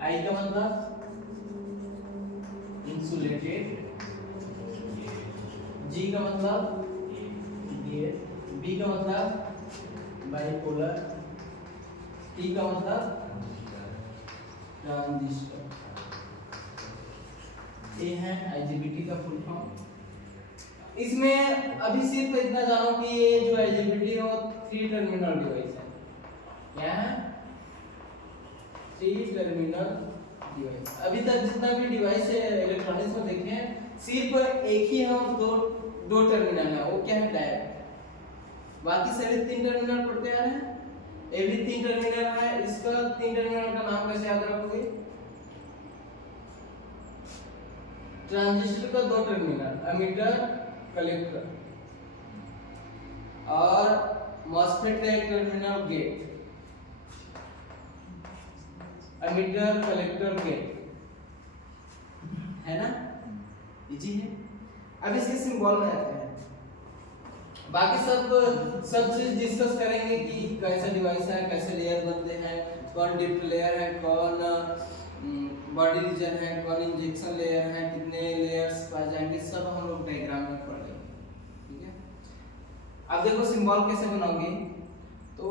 आई का मतलब इंसुलेटेड, जी का मतलब गेट, बी का मतलब बाइपोलर, टी का मतलब ट्रांजिस्टर। ये है आईजीबीटी का फुल फॉर्म। इसमें अभी सिर्फ इतना जानो कि ये जो आईजीबीटी है वो 3 टर्मिनल डिवाइस है। क्या है? 3 टर्मिनल डिवाइस। अभी तक जितना भी डिवाइस है इलेक्ट्रॉनिक्स में देखे हैं, सिर्फ एक ही है, दो टर्मिनल है, वो क्या है? डायोड। बाकी सभी 3 टर्मिनल पढ़ते आ रहे हैं। ये भी 3 टर्मिनल है। इसका 3 टर्मिनल का नाम कैसे याद रखोगे? ट्रांजिस्टर का 2 टर्मिनल, एमिटर कलेक्टर, और मॉसफेट का 1 terminal gate, emitter collector gate, है ना? इजी है। अब इसके सिंबल में आते हैं। बाकी सब चीज डिस्कस करेंगे कि कैसा डिवाइस है, कैसे लेयर बनते हैं, कौन डिप लेयर है, कौन बॉडी रीजन है, कौन इंजेक्शन लेयर है, कितने लेयर्स पाए जाएंगे, सब हम लोग डायग्राम में पढ़ेंगे। ठीक है? अब देखो सिंबल कैसे बनाओगे। तो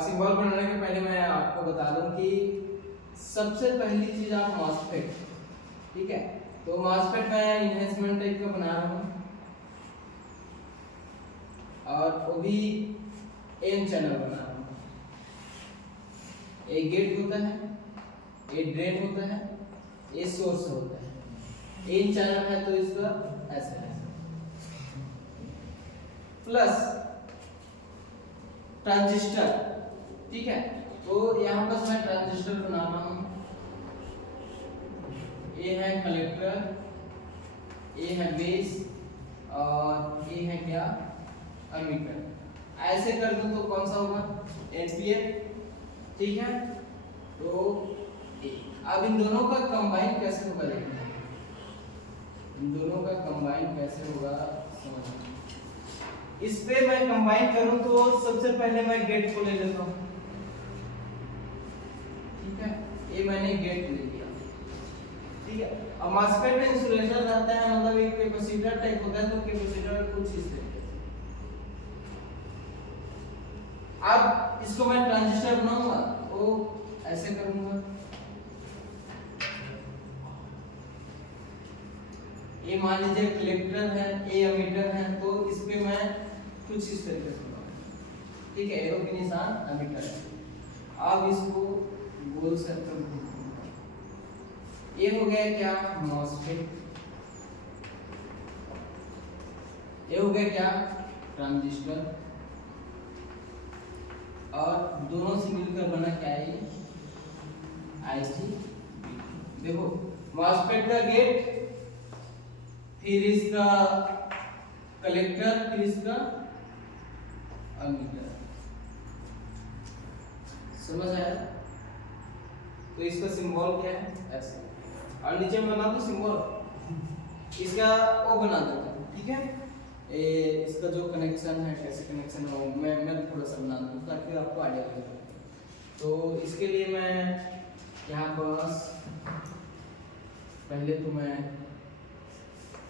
सिंबल बनाने के पहले मैं आपको बता दूं कि सबसे पहली चीज आप मॉसफेट, ठीक है, तो मॉसफेट मैं इनहेंसमेंट टाइप का बना रहा हूँ, और वो भी एन चैनल बना रहा हूँ। एक गेट होता है, एक ड्रेन होता है, एक सोर्स होता है। एन चैनल है तो इसका ऐसा है, प्लस ट्रांजिस्टर। ठीक है, तो यहाँ पर मैं ट्रांजिस्टर बना रहा हूँ। ये है कलेक्टर, ये है बेस, और ये है क्या? एमीटर। ऐसे कर दूं तो कौन सा होगा? एम्पियर। ठीक है, तो अब इन दोनों का कंबाइन कैसे होगा देखना है। इन दोनों का कंबाइन कैसे होगा समझना। इस पे मैं कंबाइन करूं तो सबसे पहले मैं गेट को ले लेता हूं। ठीक है, ये मैंने गेट ले लिया। ठीक है, अब मॉसफेट में इंसुलेटर रहता है, मतलब एक कैपेसिटर टाइप होता है, तो कैपेसिटर कुछ इस तरीके से। अब इसको मैं ट्रांजिस्टर बनाऊंगा तो ऐसे करूंगा। ये मान लीजिए कलेक्टर है, ये एमीटर है, तो इस पे मैं कुछ इस तरीके से बनाऊंगा। ठीक है, एरो के निशान एमीटर है। अब इसको गोल सर्कल घुमाऊंगा। ये हो गया क्या? मॉसफेट। ये हो गया क्या? ट्रांजिस्टर। और दोनों से मिलकर बना क्या है? आईजीबीटी। देखो, मॉसफेट का गेट, फिर इसका कलेक्टर, फिर इसका एमीटर। समझ आया? तो इसका सिंबल क्या है? ऐसे। और नीचे में बना दो सिंबल, इसका वो बना देता हूँ। ठीक है, इसका जो कनेक्शन है, कैसे कनेक्शन है, मैं थोड़ा सा बना दूँ ताकि आपको आइडिया लगे। तो इसके लिए मैं यहाँ पर पहले तो मैं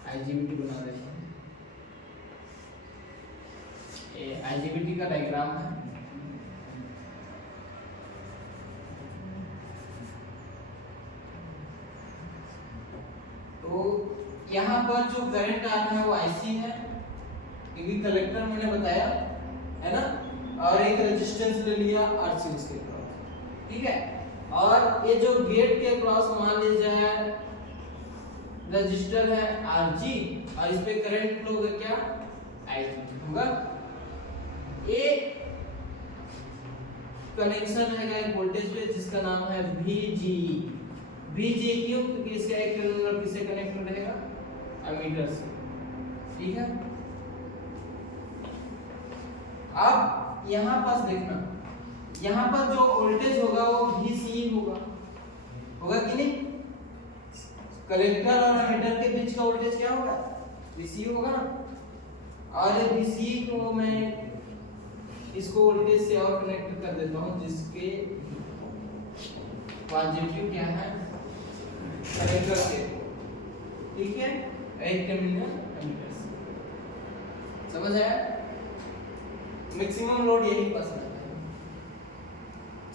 आईजीबीटी बना देता हूँ। ये आईजीबीटी का डायग्राम है। तो यहाँ पर जो करंट आ रहा है वो आईसी है, क्योंकि कलेक्टर मैंने बताया है ना, और एक रेजिस्टेंस ले लिया आरसी उसके क्रॉस। ठीक है, और ये जो गेट के क्रॉस मान लीजिए रजिस्टर है आरजी, और इस पे करंट फ्लो होगा क्या? आईजी होगा। ये कनेक्शन है एक वोल्टेज पे जिसका नाम है VG। VG क्यों? क्योंकि इसका एक टर्मिनल किससे कनेक्ट रहेगा? एमीटर से। ठीक है, अब यहाँ पास देखना, यहाँ पर जो वोल्टेज होगा वो VCE होगा, होगा कि नहीं? कलेक्टर और एमीटर के बीच का वोल्टेज क्या होगा? VCE होगा ना। और VCE को मैं इसको वोल्टेज से और कनेक्ट कर देता हूँ, जिसके पॉजिटिव क्या है कलेक्टर के, ठीक है, एक टर्मिनल एमिटर से। समझ आया? मैक्सिमम लोड यही पास रहता है।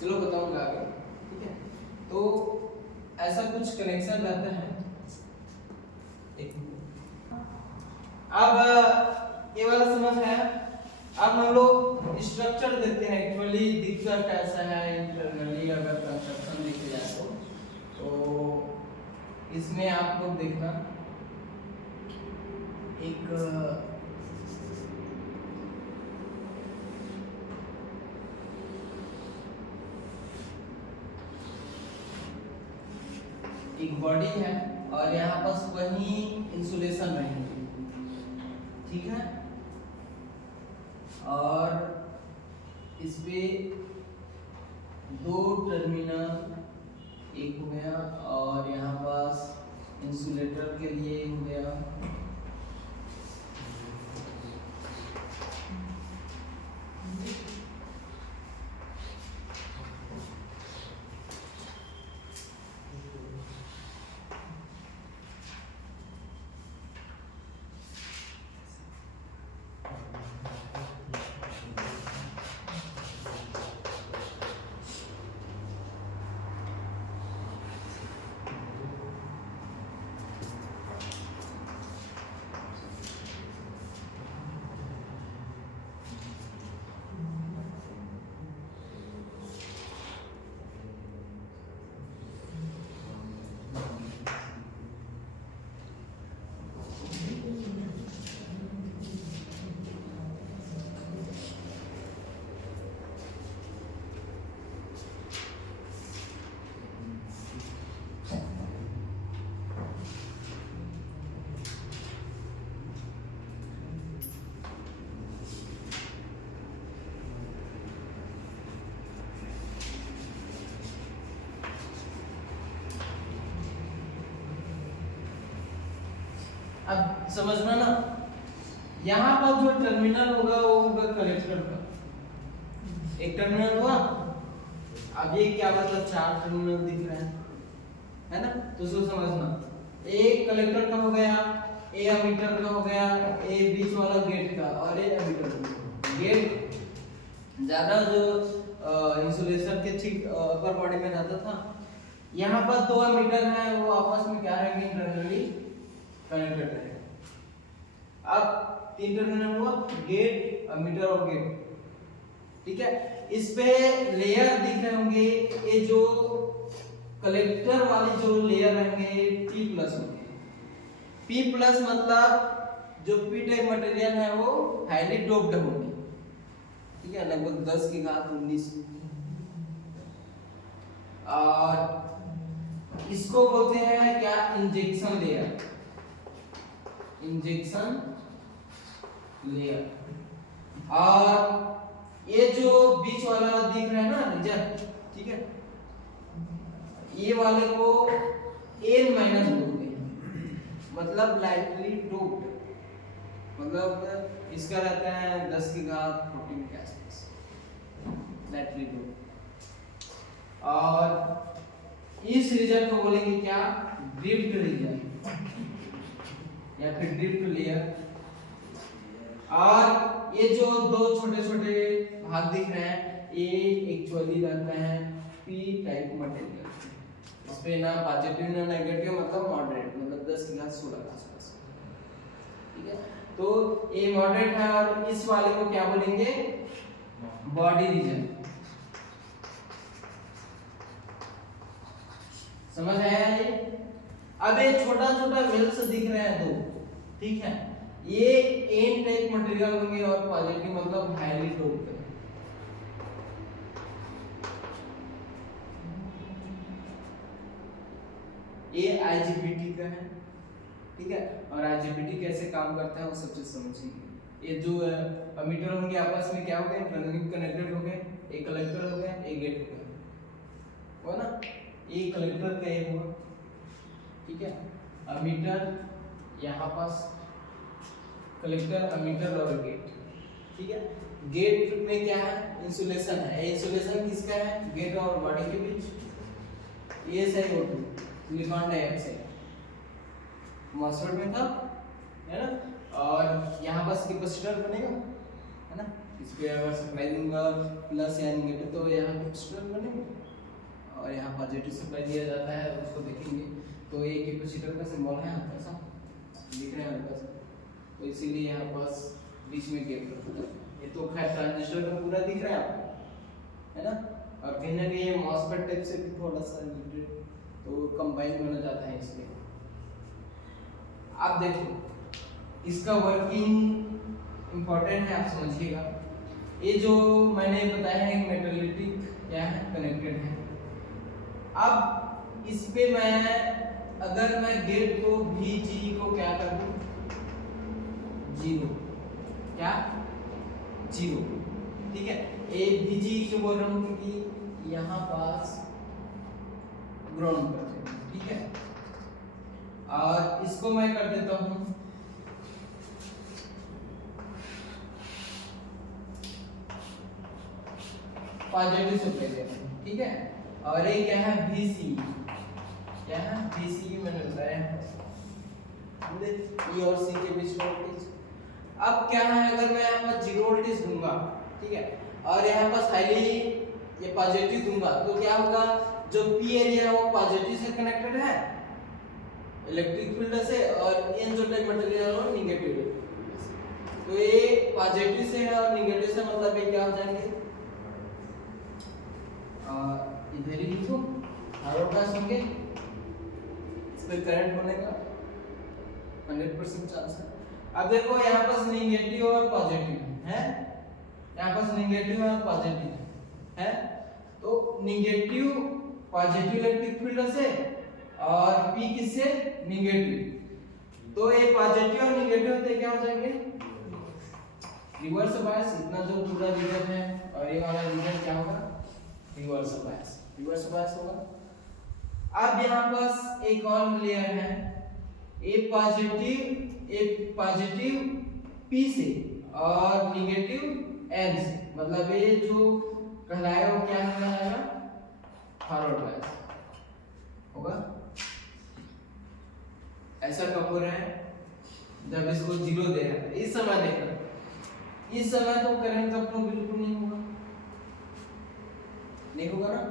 चलो बताऊंगा आगे, ठीक है। तो ऐसा कुछ कनेक्शन रहता है। एक अब ये वाला समझ है। अब हम लोग स्ट्रक्चर देते हैं, एक्चुअली दिक्कत कैसा है इंटरनली अगर कंस्ट्रक्शन देखे जाए तो इसमें आप लोग देखना एक बॉडी है और यहाँ पास वही इंसुलेशन रहेंगे, ठीक है, और इस पे दो टर्मिनल एक हो गया और यहाँ पास इंसुलेटर के लिए हो गया, अब समझना ना, यहाँ पर जो टर्मिनल होगा वो होगा कलेक्टर का, एक टर्मिनल हुआ। अब ये क्या मतलब चार टर्मिनल दिख रहे हैं, है ना, तो उसको समझना, एक कलेक्टर का हो गया, ए एमीटर का हो गया, ए बीच वाला गेट का और ए एमीटर का। गेट ज्यादा जो इंसुलेशन के ठीक अपर बॉडी में रहता था। यहाँ पर दो एमीटर है, वो आपस में क्या रहेंगे, इंटरनली कनेक्टेड रहेंगे। अब तीन टर्मिनल हुआ, गेट, एमीटर और गेट, ठीक है। इस पे लेयर दिख रहे होंगे, ये जो कलेक्टर वाली जो लेयर रहेंगे P प्लस होंगे। P प्लस मतलब जो P टाइप मटेरियल है वो हाईली डोप्ड होंगे, ठीक है, लगभग 10 की घात 19। और इसको बोलते हैं क्या, इंजेक्शन लेयर, इंजेक्शन लेयर। और ये जो बीच वाला दिख रहा है ना रीजन, ठीक है, ये वाले को N माइनस बोलते हैं, मतलब लाइटली डोप्ड, मतलब इसका रहता है 10 की घात 14 के आसपास, लाइटली डोप्ड। और इस रीजन को बोलेंगे क्या, ड्रिफ्ट रीजन या फिर ड्रिफ्ट लेयर। और ये जो दो छोटे छोटे भाग दिख रहे हैं, ये एक्चुअली रहता है P टाइप मटेरियल। इस पे ना पॉजिटिव ना नेगेटिव, मतलब मॉडरेट, मतलब 10 की घात 16 के आसपास, ठीक है। तो ये मॉडरेट है और इस वाले को क्या बोलेंगे, बॉडी रीजन। समझ आया ये? अब ये छोटा छोटा वेल्स दिख रहे हैं दो, ठीक है, ये एन टाइप मटेरियल होंगे और पॉजिटिव मतलब हाईली डोप्ड। ये IGBT का है, ठीक है, और IGBT कैसे काम करता है वो सब चीज समझेंगे। ये जो एमीटर होंगे आपस में क्या हो गए, इंटरनली कनेक्टेड हो गए, एक कलेक्टर हो गया, एक गेट हो गया, हो ना, ये कलेक्टर का ये होगा, ठीक है। एमीटर यहाँ पास, कलेक्टर, एमीटर और गेट, ठीक है। गेट में क्या है, इंसुलेशन है। इंसुलेशन किसका है, गेट और बॉडी के बीच, ASiO2 सिलिकॉन डाइऑक्साइड मॉस्फेट में था, है ना। और यहाँ पास कैपेसिटर बनेगा, है ना। इस पे अगर सप्लाई दूंगा प्लस या नेगेटिव तो यहाँ कैपेसिटर बनेगा, और यहाँ पॉजिटिव सप्लाई दिया जाता है उसको देखेंगे। तो ये कैपेसिटर का सिंबल है हल्का सा दिख रहा है हल्का सा, तो इसीलिए यहाँ पास बीच में गैप रखा है। ये तो खैर ट्रांजिस्टर का पूरा दिख रहा है आपको, है ना। और कहीं ना कहीं ये मॉसफेट टाइप से भी थोड़ा सा रिलेटेड तो कंबाइन बना जाता है इसलिए। आप देखो इसका वर्किंग इंपॉर्टेंट है, आप समझिएगा। ये जो मैंने बताया है मेटालिटिक क्या है, कनेक्टेड है। अब इस पे मैं अगर मैं गेट को VG को क्या कर दूं, 0 क्या 0, ठीक है। ए VG क्यों बोल रहा हूँ, क्योंकि यहाँ पास ग्राउंड कर देता हूं, ठीक है। और इसको मैं कर देता हूँ पॉजिटिव सप्लाई देना, ठीक है। और ये क्या है VC, क्या है VC मैंने बताया है, E और C के बीच में वोल्टेज। अब क्या है अगर मैं यहाँ पर 0 वोल्टेज दूंगा, ठीक है, और यहाँ पर हाईली ये पॉजिटिव दूंगा तो क्या होगा, जो P एरिया है वो पॉजिटिव से कनेक्टेड है इलेक्ट्रिक फील्ड से, और N जो टाइप मटेरियल है वो नेगेटिव है। तो ये पॉजिटिव से है और नेगेटिव से मतलब ये क्या हो जाएंगे, इधर ही लिखो फॉरवर्ड पास होंगे, इस पे करंट होने का 100% चांस है। अब देखो यहाँ पास नेगेटिव और पॉजिटिव है, यहाँ पास नेगेटिव और पॉजिटिव है, तो नेगेटिव पॉजिटिव इलेक्ट्रिक फील्ड से और P किससे नेगेटिव, तो ये पॉजिटिव और नेगेटिव होते क्या हो जाएंगे, रिवर्स बायस। इतना जो पूरा रीजन है और ये वाला रीजन क्या होगा, रिवर्स बायस होगा। अब यहाँ पास एक और लेयर है, ए पॉजिटिव P से और नेगेटिव N से, मतलब ये जो कहलाएगा वो क्या कहलाएगा, फॉरवर्ड बायस होगा। ऐसा कपूर है जब इसको 0 दे रहा है, इस समय देखो, इस समय तो करंट का फ्लो बिल्कुल नहीं होगा ना,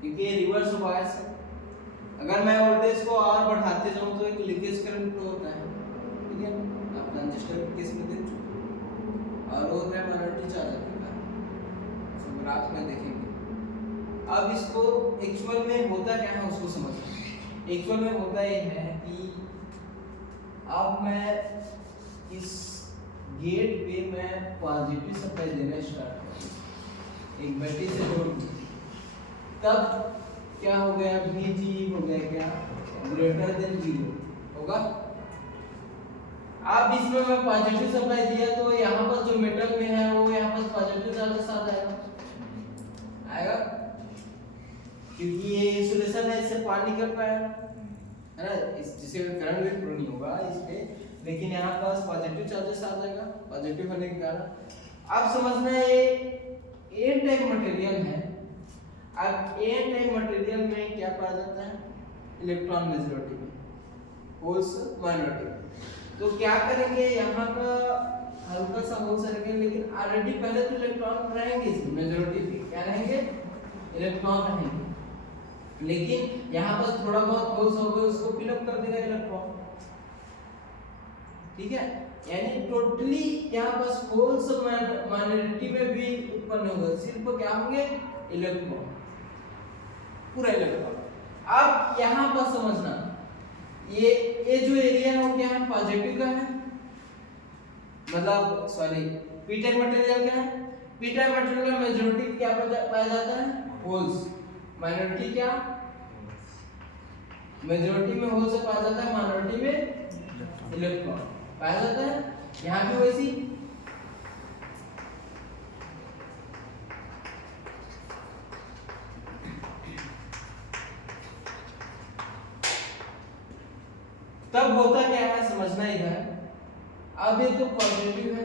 क्योंकि ये रिवर्स बायस है। अगर मैं वोल्टेज को और बढ़ाते जाऊं तो एक लीकेज करंट फ्लो होता है, ठीक है, आप ट्रांजिस्टर के केस में देख चुके हैं, और वो होता है माइनॉरिटी चार्ज के कारण, इसको ग्राफ में देखेंगे। अब इसको एक्चुअल में होता क्या है उसको समझिए। एक्चुअल में होता ये है कि अब मैं इस गेट पे मैं पॉजिटिव सप्लाई देना स्टार्ट करूं, एक बैटरी से जोड़ दूं, तब क्या हो गया, VG हो गया क्या, ग्रेटर देन 0 होगा। अब इसमें मैं पॉजिटिव सप्लाई दिया तो यहाँ पर जो मेटल में है वो यहाँ पर पॉजिटिव चार्ज के साथ आएगा, क्योंकि ये इंसुलेशन है, इससे पानी निकल पाएगा, है ना, जिससे करंट भी फ्लो नहीं होगा इस पे, लेकिन यहाँ पास पॉजिटिव चार्जेस आ जाएगा पॉजिटिव होने के कारण। अब समझना ये एन टाइप मटेरियल है। अब एन टाइप मटेरियल में क्या पाया जाता है, इलेक्ट्रॉन मेजॉरिटी में, होल्स माइनॉरिटी में। तो क्या करेंगे, यहाँ का हल्का सा होल्स रहेंगे, लेकिन ऑलरेडी पहले तो इलेक्ट्रॉन रहेंगे इसमें, मेजॉरिटी पे क्या रहेंगे, इलेक्ट्रॉन रहेंगे, लेकिन यहाँ पर थोड़ा बहुत होल्स हो गए उसको फिल अप कर देगा इलेक्ट्रॉन, ठीक है। यानी टोटली यहाँ पर होल्स माइनॉरिटी में भी उत्पन्न होगा, सिर्फ क्या होंगे, इलेक्ट्रॉन, पूरा इलेक्ट्रॉन। अब यहाँ पर समझना ये जो एरिया है वो क्या है, पॉजिटिव का है, मतलब सॉरी पी टाइप मटेरियल क्या है, पी टाइप मटेरियल में मेजॉरिटी क्या पाया जाता है, होल्स, माइनॉरिटी क्या, मेजॉरिटी में होल्स पाया जाता है, माइनॉरिटी में इलेक्ट्रॉन पाया जाता है। यहाँ भी वैसी तब होता क्या है समझना इधर। अब ये तो पॉजिटिव है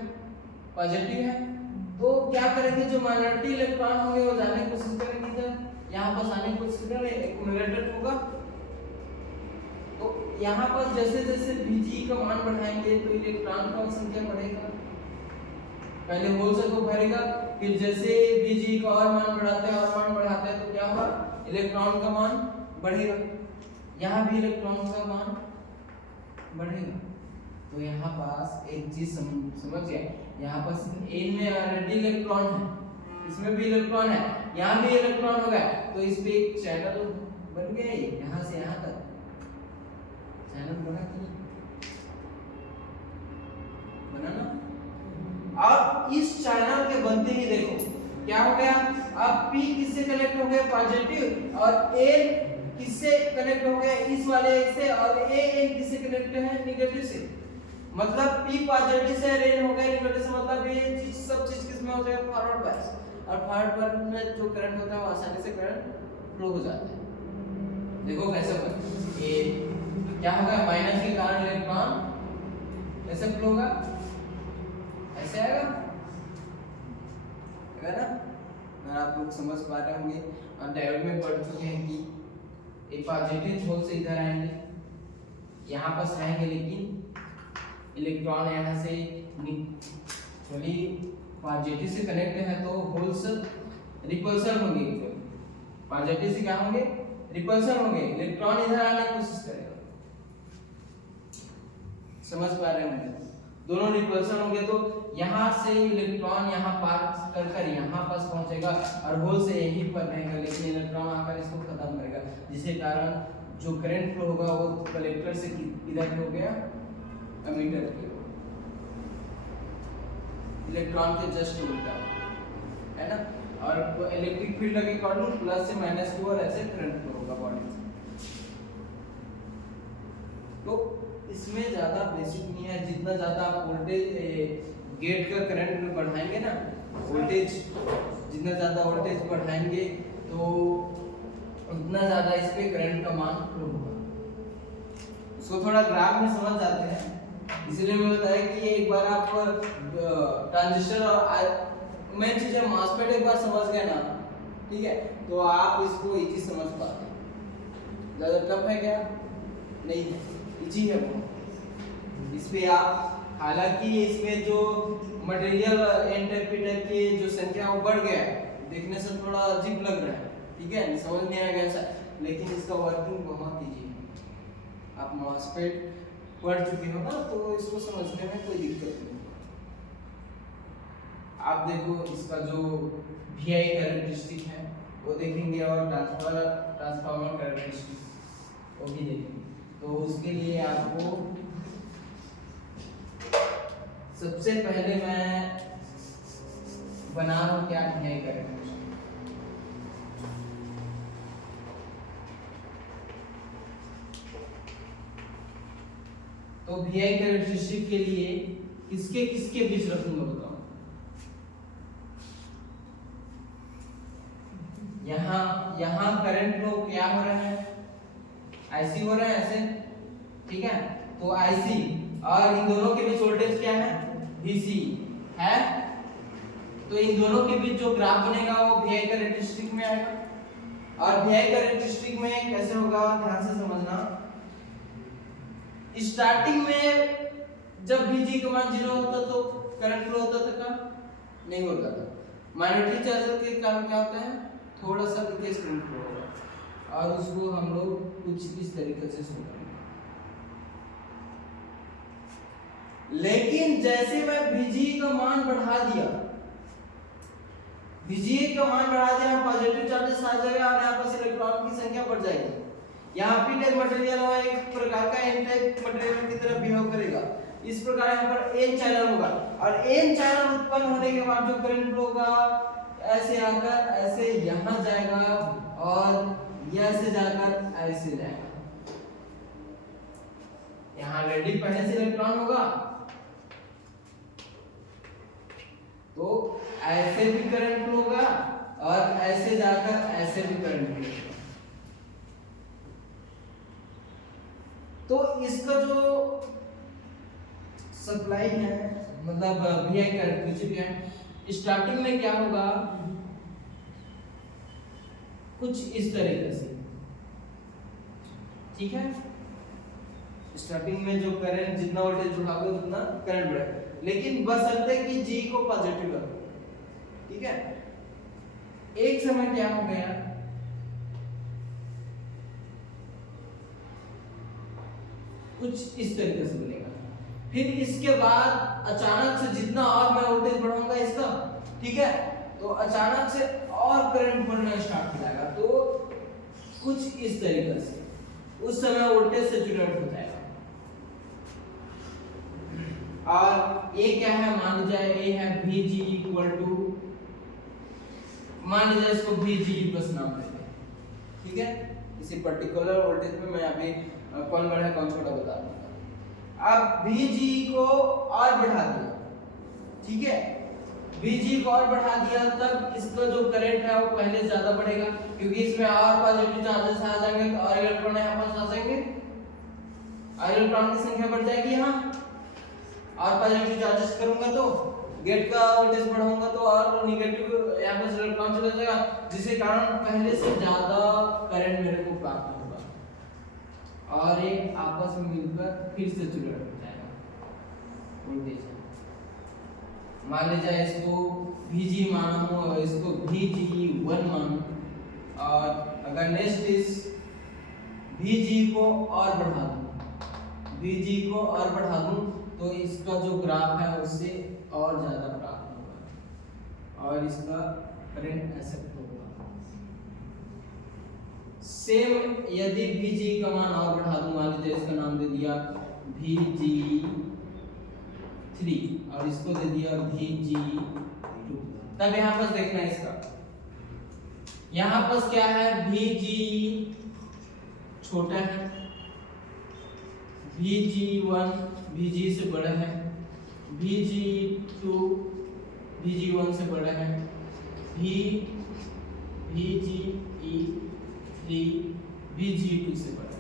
तो क्या करेंगे, जो माइनॉरिटी इलेक्ट्रॉन होंगे वो जाने की कोशिश करेंगे इधर, यहाँ पास आने की कोशिश कैपेसिटर एक्यूमुलेटर होगा। तो यहाँ पर जैसे जैसे Vg का मान बढ़ाएंगे तो इलेक्ट्रॉन का संख्या बढ़ेगा, पहले होल सेल को भरेगा, फिर जैसे Vg का और मान बढ़ाते हैं तो क्या होगा, इलेक्ट्रॉन का मान बढ़ेगा, यहाँ भी इलेक्ट्रॉन का मान बढ़ेगा। तो यहाँ पास एक चीज समझ गए, यहाँ पास N में ऑलरेडी इलेक्ट्रॉन है, इसमें भी इलेक्ट्रॉन है, यहाँ भी इलेक्ट्रॉन हो गया, तो इस पे एक चैनल बन गया, यहाँ से यहाँ तक चैनल बना ना। और इस चैनल के बनते ही देखो क्या हो गया, अब P किससे कनेक्ट हो गया, पॉजिटिव, और A किससे कनेक्ट हो गया, इस वाले से, और A किससे कनेक्ट है, नेगेटिव से। मतलब P पॉजिटिव से, N हो गया नेगेटिव से, मतलब ये चीज सब चीज किसमें हो जाएगा, फॉरवर्ड बायस। और फॉरवर्ड बायस में जो करंट होता है वो आसानी से करंट फ्लो हो जाता है। देखो कैसे होगा, ये क्या होगा, माइनस के कारण इलेक्ट्रॉन ऐसे फ्लो होगा, ऐसे आएगा ना। अगर आप लोग समझ पा रहे होंगे, और डायोड में पढ़ चुके हैं कि एक पॉजिटिव होल से इधर आएंगे, यहाँ पास रहेंगे, लेकिन इलेक्ट्रॉन यहाँ से एक्चुअली पॉजिटिव से कनेक्ट है तो होल्स रिपल्सन होंगे, पॉजिटिव से क्या होंगे, रिपल्सन होंगे, इलेक्ट्रॉन इधर आने की कोशिश करेगा। समझ पा रहे हैं, दोनों रिपल्सन होंगे, तो यहाँ से इलेक्ट्रॉन यहाँ पास कर यहाँ पास पहुंचेगा और होल से यहीं पर रहेगा, लेकिन इलेक्ट्रॉन आकर इसको खत्म करेगा, जिसके कारण जो करंट फ्लो होगा वो कलेक्टर से इधर हो गया एमीटर की ओर, इलेक्ट्रॉन के जस्ट उल्टा, है ना। और इलेक्ट्रिक फील्ड के अकॉर्डिंग प्लस से माइनस की ओर ऐसे करंट फ्लो होगा बॉडी से। तो इसमें ज्यादा बेसिक नहीं है, जितना ज्यादा आप वोल्टेज गेट का करंट बढ़ाएंगे ना, वोल्टेज जितना ज्यादा वोल्टेज बढ़ाएंगे तो उतना ज्यादा इस पे करंट का मान फ्लो होगा। इसको थोड़ा ग्राफ में समझ जाते हैं, इसलिए मैं बताया कि ये एक बार आप ट्रांजिस्टर और मेन चीज है मॉसफेट एक बार समझ गए ना, ठीक है, तो आप इसको इजी समझ पाते हैं। ज्यादा टफ है क्या, नहीं है, इजी है वो। इस पे आप, हालांकि इसमें जो material n type p type की जो संख्या वो बढ़ गया है, देखने से थोड़ा अजीब लग रहा है, ठीक है, समझ नहीं आएगा ऐसा, लेकिन इसका वर्किंग बहुत इजी है। आप मॉसफेट पढ़ चुके हो ना, तो इसको समझने में कोई दिक्कत नहीं। आप देखो इसका जो VI कैरेक्टरिस्टिक है वो देखेंगे, और ट्रांसफार्मर कैरेक्टरिस्टिक वो भी देखेंगे। तो उसके लिए आपको सबसे पहले मैं बना रहा हूं क्या, VI कैरेक्टरिस्टिक। तो VI कैरेक्टरिस्टिक के लिए किसके किसके बीच रखूंगा बताओ। यहाँ करंट फ्लो क्या हो रहा है, IC हो रहा है ऐसे, ठीक है, तो IC और इन दोनों के बीच वोल्टेज क्या है, VC है। तो इन दोनों के बीच जो ग्राफ बनेगा वो VI कैरेक्टरिस्टिक में आएगा। और VI कैरेक्टरिस्टिक में कैसे होगा, ध्यान से समझना। स्टार्टिंग में जब Vg का मान 0 होता तो करंट फ्लो होता था क्या, नहीं होता था। माइनॉरिटी चार्ज के कारण क्या होता है, थोड़ा सा लीकेज करंट फ्लो होगा, और उसको हम लोग कुछ इस तरीके से सोचेंगे। लेकिन जैसे मैं Vg का मान बढ़ा दिया, Vg का मान बढ़ा दिया, पॉजिटिव चार्जेस आ जाएगा और यहाँ पर इलेक्ट्रॉन की संख्या बढ़ जाएगी। यहाँ p टाइप मटेरियल होगा, एक प्रकार का n टाइप मटेरियल की तरह बिहेव करेगा। इस प्रकार यहाँ पर n चैनल होगा, और n चैनल उत्पन्न होने के बाद जो करंट फ्लो होगा ऐसे आकर ऐसे यहाँ जाएगा, और ऐसे जाकर ऐसे जाएगा। यहाँ ऑलरेडी पहले से इलेक्ट्रॉन होगा, तो ऐसे भी करंट फ्लो होगा, और ऐसे जाकर ऐसे भी करंट फ्लो होगा। तो इसका जो सप्लाई है, मतलब VI कैरेक्टरिस्टिक है, स्टार्टिंग में क्या होगा, कुछ इस तरीके से ठीक है, स्टार्टिंग में जो करंट जितना वोल्टेज बढ़ाओगे उतना करंट बढ़ेगा, लेकिन बशर्ते कि जी को पॉजिटिव रखो। ठीक है, एक समय क्या हो गया, कुछ इस तरीके से बनेगा, फिर इसके बाद अचानक से जितना और मैं वोल्टेज बढ़ाऊंगा इसका, ठीक है, तो अचानक से और करंट बढ़ना स्टार्ट हो जाएगा, तो कुछ इस तरीके से उस समय वोल्टेज सैचुरेट हो जाएगा। और ये क्या है, मान लीजिए ये है Vg इक्वल टू, मान लीजिए इसको Vg बस नाम देते हैं। ठीक है, किसी पर्टिकुलर वोल्टेज में मैं अभी कौन बड़ा है कौन छोटा बता दूंगा। अब Vg को और बढ़ा दिया, ठीक है, Vg को और बढ़ा दिया, तब इसका जो करंट है वो पहले ज्यादा बढ़ेगा, क्योंकि इसमें और पॉजिटिव चार्जेस आ जाएंगे, तो और इलेक्ट्रॉन यहाँ पास आ जाएंगे, और इलेक्ट्रॉन की संख्या बढ़ जाएगी यहाँ, और पॉजिटिव चार्जेस करूंगा तो गेट का वोल्टेज बढ़ाऊंगा तो और निगेटिव यहाँ पर इलेक्ट्रॉन चला जाएगा, जिसके कारण पहले से ज्यादा करंट मेरे को प्राप्त होगा और ये आपस में मिलकर फिर से जुड़ जाएगा वोल्टेज। मान लीजिए इसको Vg माना हूँ और इसको Vg1 मानूं, और अगर नेक्स्ट इस Vg को और बढ़ा दूं, Vg को और बढ़ा दूं तो इसका जो ग्राफ है उससे और ज्यादा प्राप्त होगा और इसका करंट ऐसे होगा। सेम यदि Vg का मान और बढ़ा दूं, मान लीजिए इसका नाम दे दिया Vg3 और इसको दे दिया Vg2, तब यहाँ पर देखना इसका, यहाँ पर क्या है, Vg छोटा है, Vg1 Vg से बड़ा है, Vg2 Vg1 से बड़ा है, Vg3 Vg2 से बड़ा है।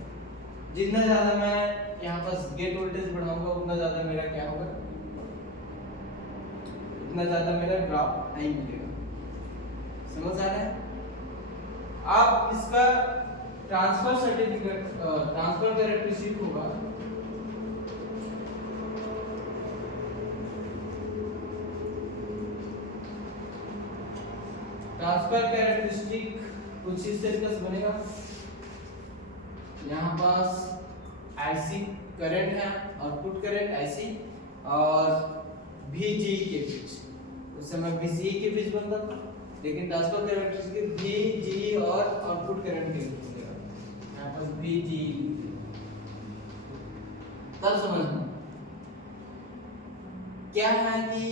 जितना ज्यादा मैं यहाँ पर गेट वोल्टेज बढ़ाऊंगा उतना ज्यादा मेरा क्या होगा, उतना ज्यादा मेरा ग्राफ नहीं मिलेगा। समझ आ रहा है? आप इसका ट्रांसफर सर्टिफिकेट, ट्रांसफर कैरेक्टरिस्टिक होगा, ट्रांसफर कैरेक्टरिस्टिक कुछ इस तरीके से बनेगा। यहाँ पास IC करंट है, आउटपुट करंट IC और Vg के बीच, उस समय Vc के बीच बनता था, लेकिन ट्रांसफर कैरेक्टरिस्टिक Vg और आउटपुट करंट के बीच बनेगा। यहाँ पास Vg, तब समझना क्या है कि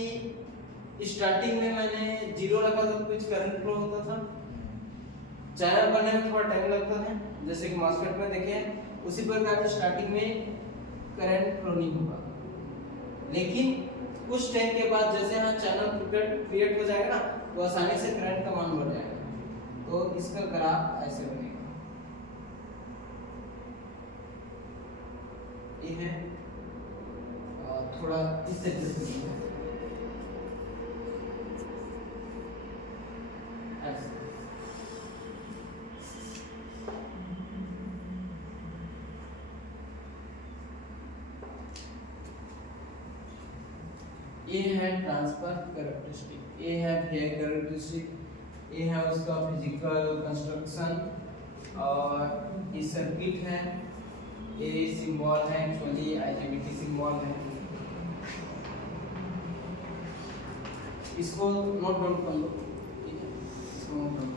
स्टार्टिंग में मैंने 0 रखा था तो कुछ करंट फ्लो होता था, चैनल बनने में थोड़ा टाइम लगता था, जैसे कि मॉसफेट में देखें उसी प्रकार स्टार्टिंग में करंट फ्लो नहीं होगा, लेकिन कुछ टाइम के बाद जैसे यहाँ चैनल क्रिएट हो जाएगा ना, तो आसानी से करंट का मान बढ़ जाएगा, तो इसका ग्राफ ऐसे बनेगा। ये है थोड़ा इस तरीके से बनेगा, ये है ट्रांसफर कैरेक्टरिस्टिक, ये है वीआई कैरेक्टरिस्टिक, ये है उसका फिजिकल कंस्ट्रक्शन और ये सर्किट है, ये सिंबल है, एक्चुअली आईजीबीटी सिंबल है, इसको नोट डाउन कर लो, ठीक है, इसको नोट डाउन